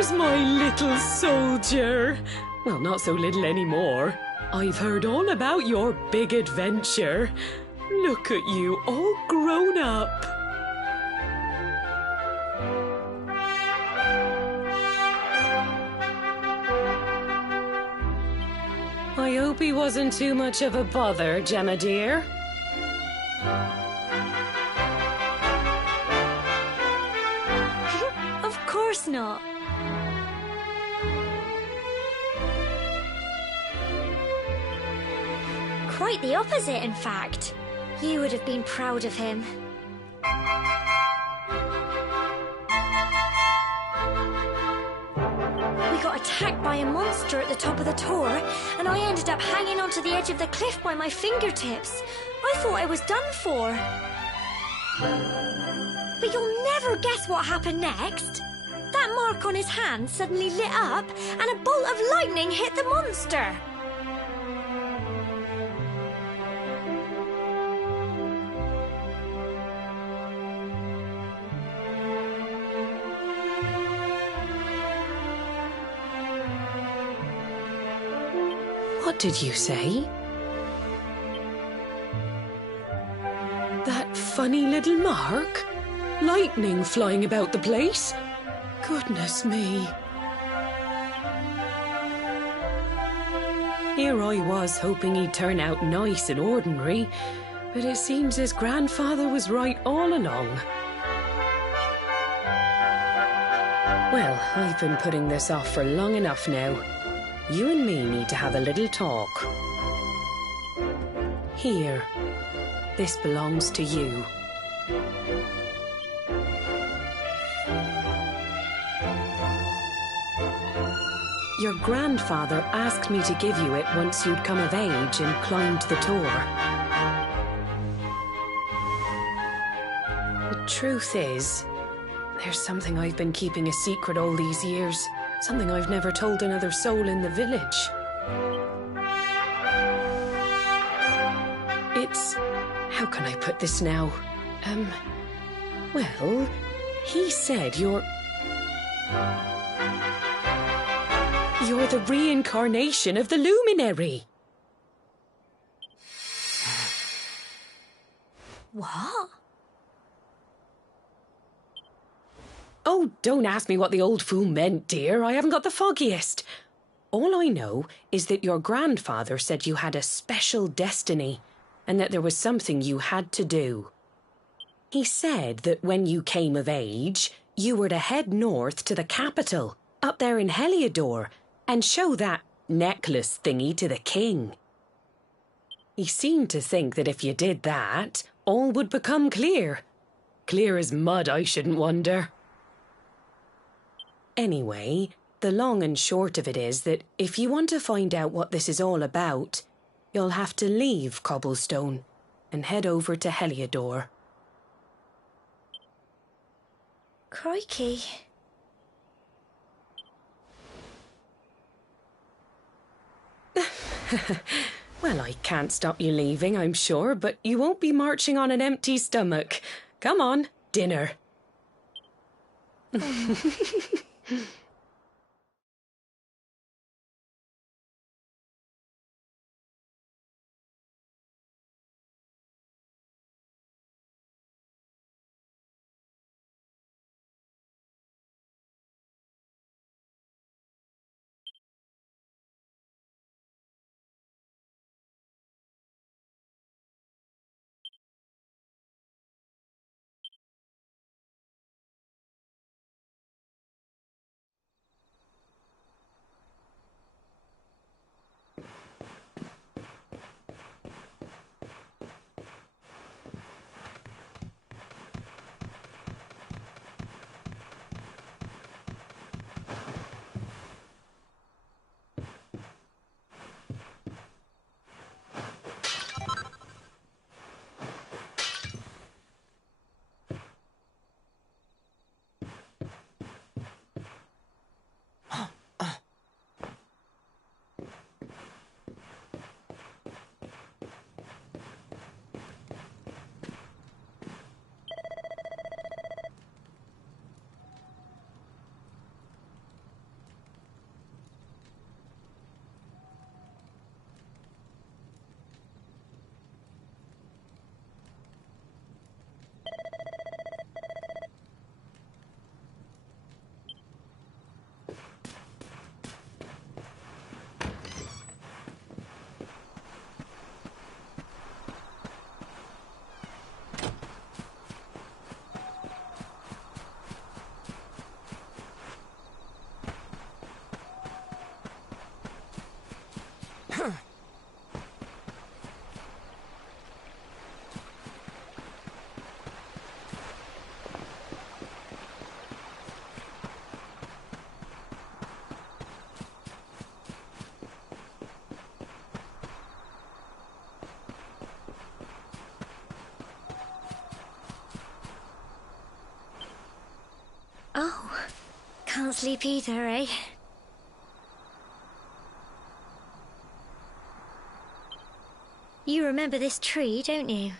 Here's my little soldier. Well, not so little anymore. I've heard all about your big adventure. Look at you, all grown up. I hope he wasn't too much of a bother, Gemma dear. Of course not. Quite the opposite, in fact. You would have been proud of him. We got attacked by a monster at the top of the tower, and I ended up hanging onto the edge of the cliff by my fingertips. I thought I was done for. But you'll never guess what happened next. That mark on his hand suddenly lit up, and a bolt of lightning hit the monster. What did you say? That funny little mark? Lightning flying about the place? Goodness me. Here I was hoping he'd turn out nice and ordinary, but it seems his grandfather was right all along. Well, I've been putting this off for long enough now. You and me need to have a little talk. Here, this belongs to you. Your grandfather asked me to give you it once you'd come of age and climbed the tower. The truth is, there's something I've been keeping a secret all these years. Something I've never told another soul in the village. It's... how can I put this now? Well, he said you're the reincarnation of the luminary. What? Oh, don't ask me what the old fool meant, dear. I haven't got the foggiest. All I know is that your grandfather said you had a special destiny and that there was something you had to do. He said that when you came of age, you were to head north to the capital, up there in Heliodor, and show that necklace thingy to the king. He seemed to think that if you did that, all would become clear. Clear as mud, I shouldn't wonder. Anyway, the long and short of it is that if you want to find out what this is all about, you'll have to leave Cobblestone and head over to Heliodor. Crikey. Well, I can't stop you leaving, I'm sure, but you won't be marching on an empty stomach. Come on, dinner. can't sleep either, eh? You remember this tree, don't you?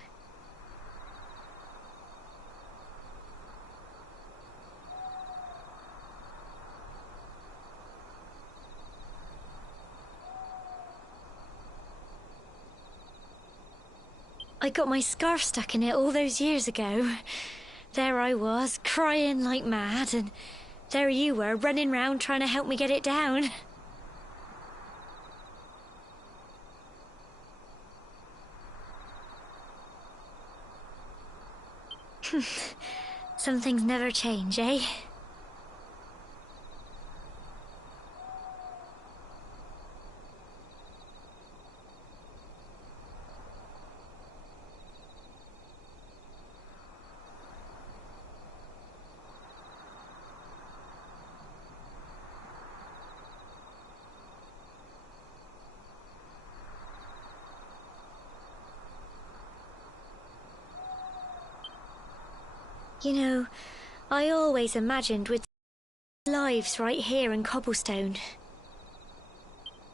I got my scarf stuck in it all those years ago. There I was, crying like mad, and there you were, running round trying to help me get it down. Some things never change, eh? You know, I always imagined we'd lives right here in Cobblestone.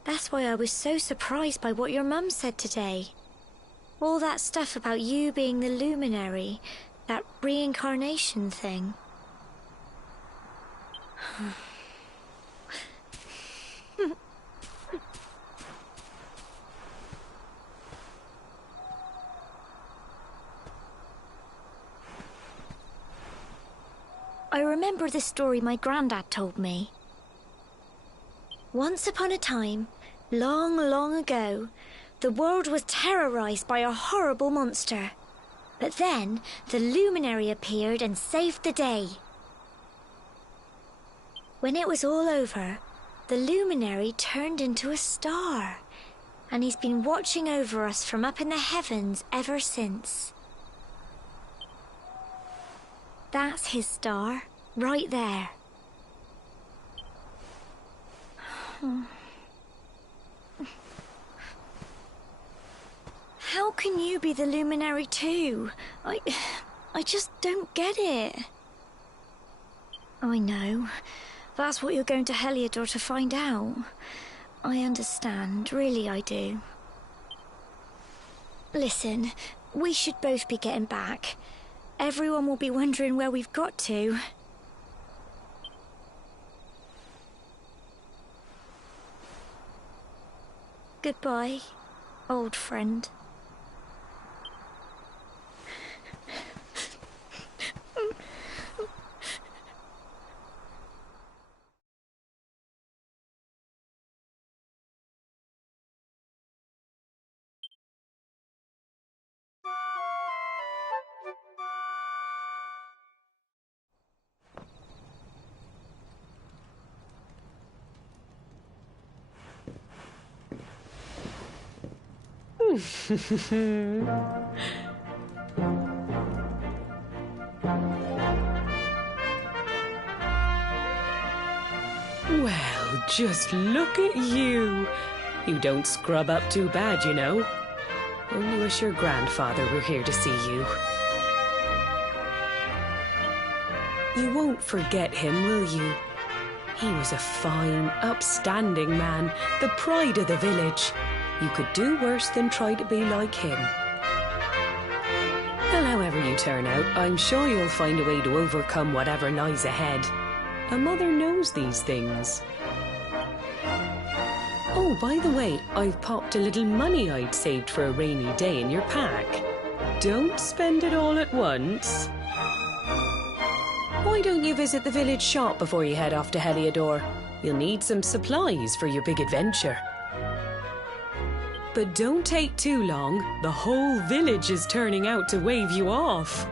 That's why I was so surprised by what your mum said today. All that stuff about you being the luminary, that reincarnation thing. I remember the story my granddad told me. Once upon a time, long, long ago, the world was terrorized by a horrible monster. But then, the luminary appeared and saved the day. When it was all over, the luminary turned into a star, and he's been watching over us from up in the heavens ever since. That's his star, right there. How can you be the luminary too? I just don't get it. I know. That's what you're going to Heliodor to find out. I understand, really I do. Listen, we should both be getting back. Everyone will be wondering where we've got to. Goodbye, old friend. Well, just look at you. You don't scrub up too bad, you know. Only wish your grandfather were here to see you. You won't forget him, will you? He was a fine, upstanding man, the pride of the village. You could do worse than try to be like him. Well, however you turn out, I'm sure you'll find a way to overcome whatever lies ahead. A mother knows these things. Oh, by the way, I've popped a little money I'd saved for a rainy day in your pack. Don't spend it all at once. Why don't you visit the village shop before you head off to Heliodor? You'll need some supplies for your big adventure. But don't take too long. The whole village is turning out to wave you off.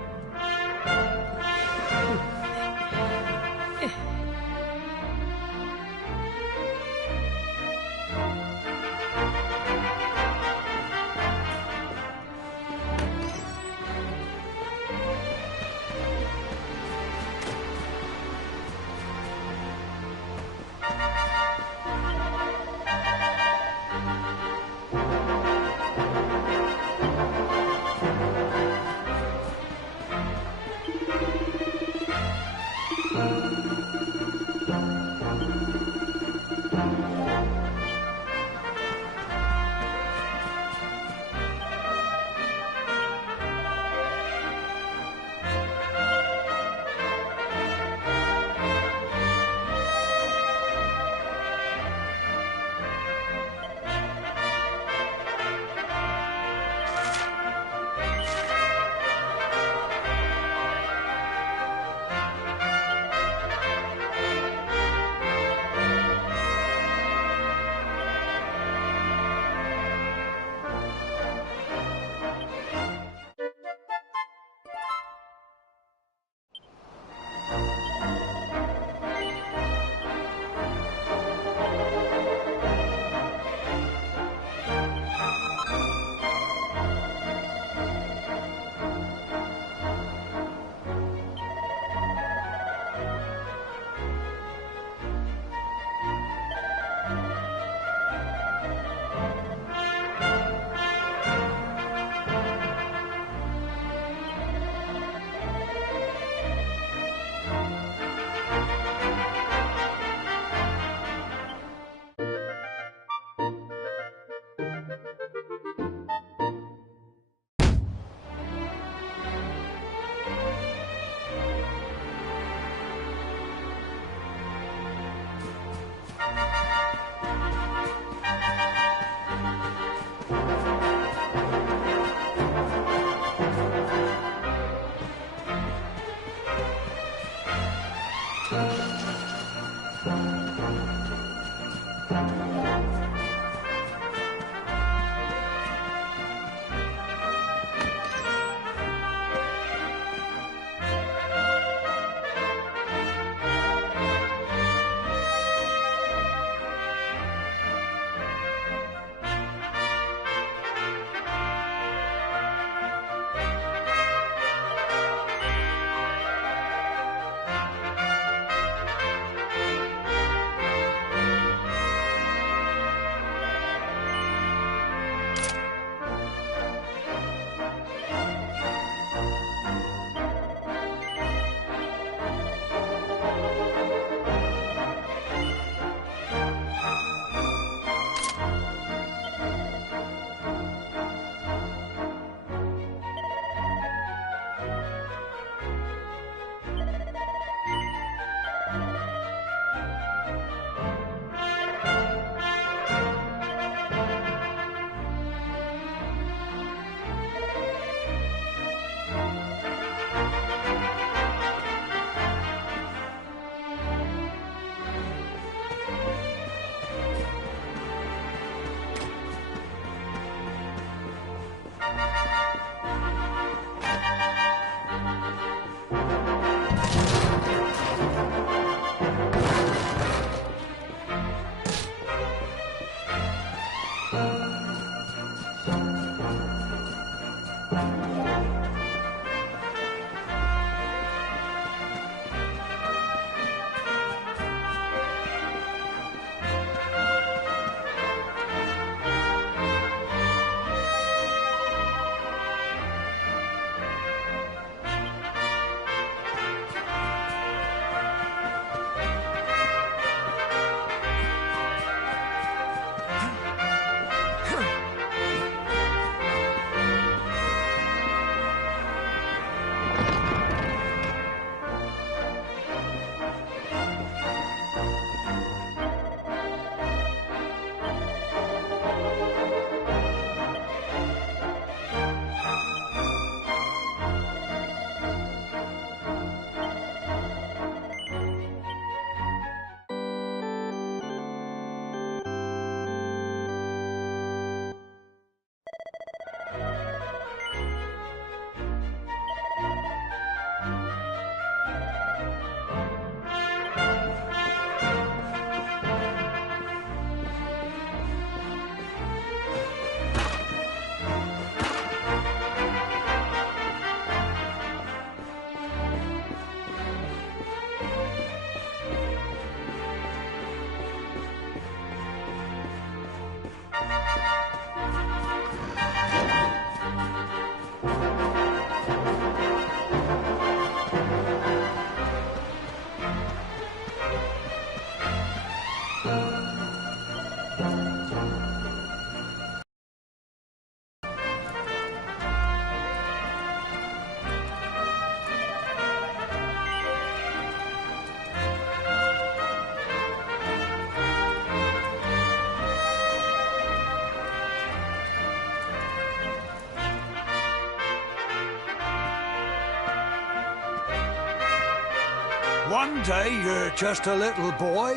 One day you're just a little boy,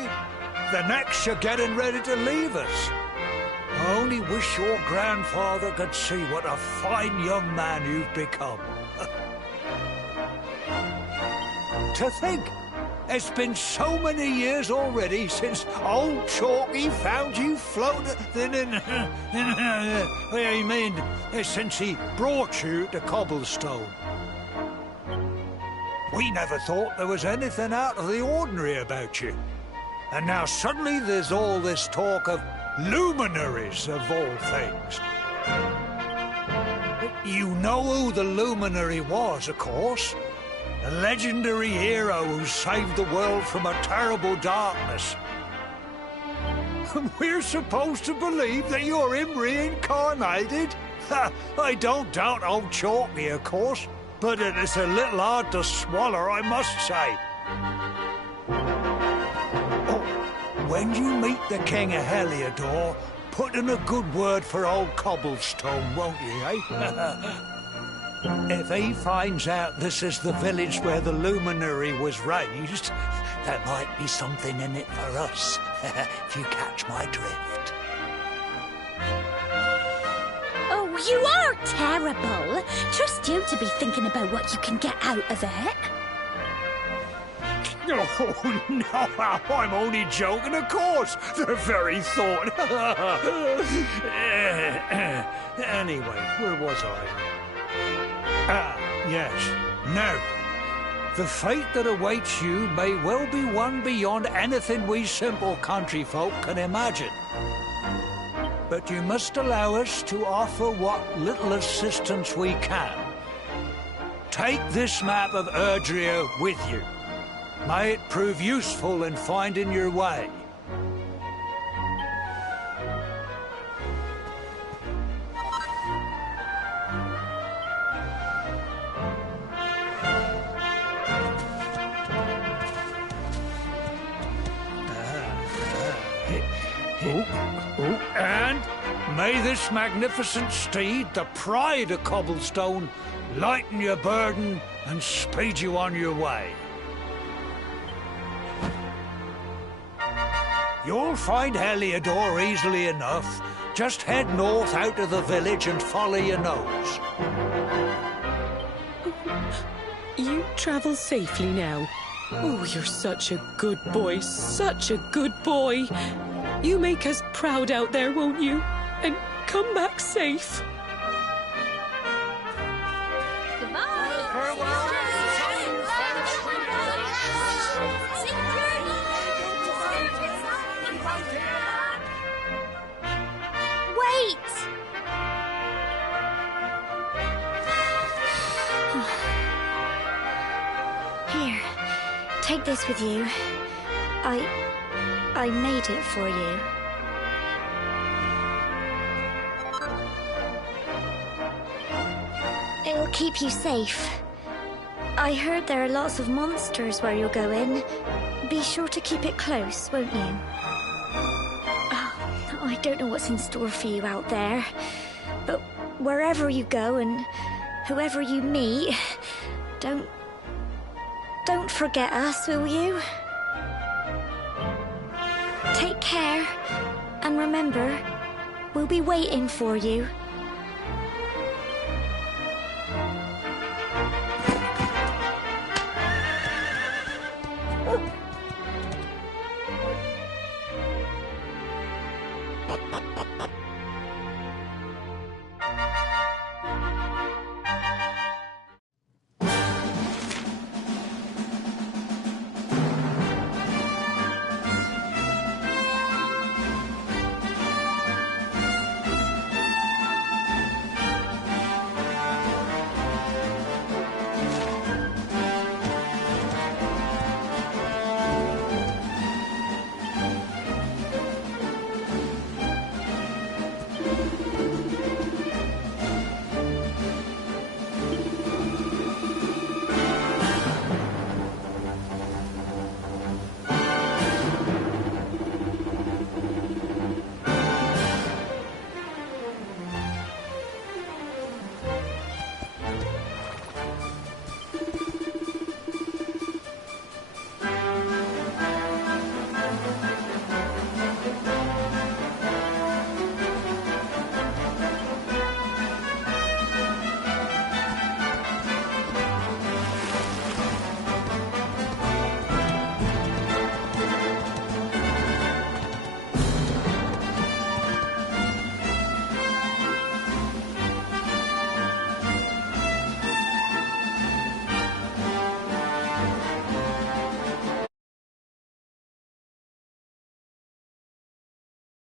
the next you're getting ready to leave us. I only wish your grandfather could see what a fine young man you've become. To think, it's been so many years already since old Chalky found you floating I mean, since he brought you to Cobblestone. We never thought there was anything out of the ordinary about you. And now suddenly there's all this talk of luminaries, of all things. You know who the luminary was, of course. A legendary hero who saved the world from a terrible darkness. We're supposed to believe that you're him reincarnated? I don't doubt old Chalky, of course, but it's a little hard to swallow, I must say. Oh, when you meet the King of Heliodor, put in a good word for old Cobblestone, won't you, eh? If he finds out this is the village where the luminary was raised, there might be something in it for us, if you catch my drift. Oh, you are terrible. Trust you to be thinking about what you can get out of it. Oh, no, I'm only joking, of course. The very thought. Anyway, where was I? Yes. Now, the fate that awaits you may well be one beyond anything we simple country folk can imagine. But you must allow us to offer what little assistance we can. Take this map of Erdrea with you. May it prove useful in finding your way. And may this magnificent steed, the pride of Cobblestone, lighten your burden and speed you on your way. You'll find Heliodor easily enough. Just head north out of the village and follow your nose. You travel safely now. Oh, you're such a good boy, such a good boy. You make us proud out there, won't you? And come back safe. Wait! Here, take this with you. I made it for you. It'll keep you safe. I heard there are lots of monsters where you're going. Be sure to keep it close, won't you? Oh, I don't know what's in store for you out there, but wherever you go and whoever you meet, don't forget us, will you? Take care, and remember, we'll be waiting for you.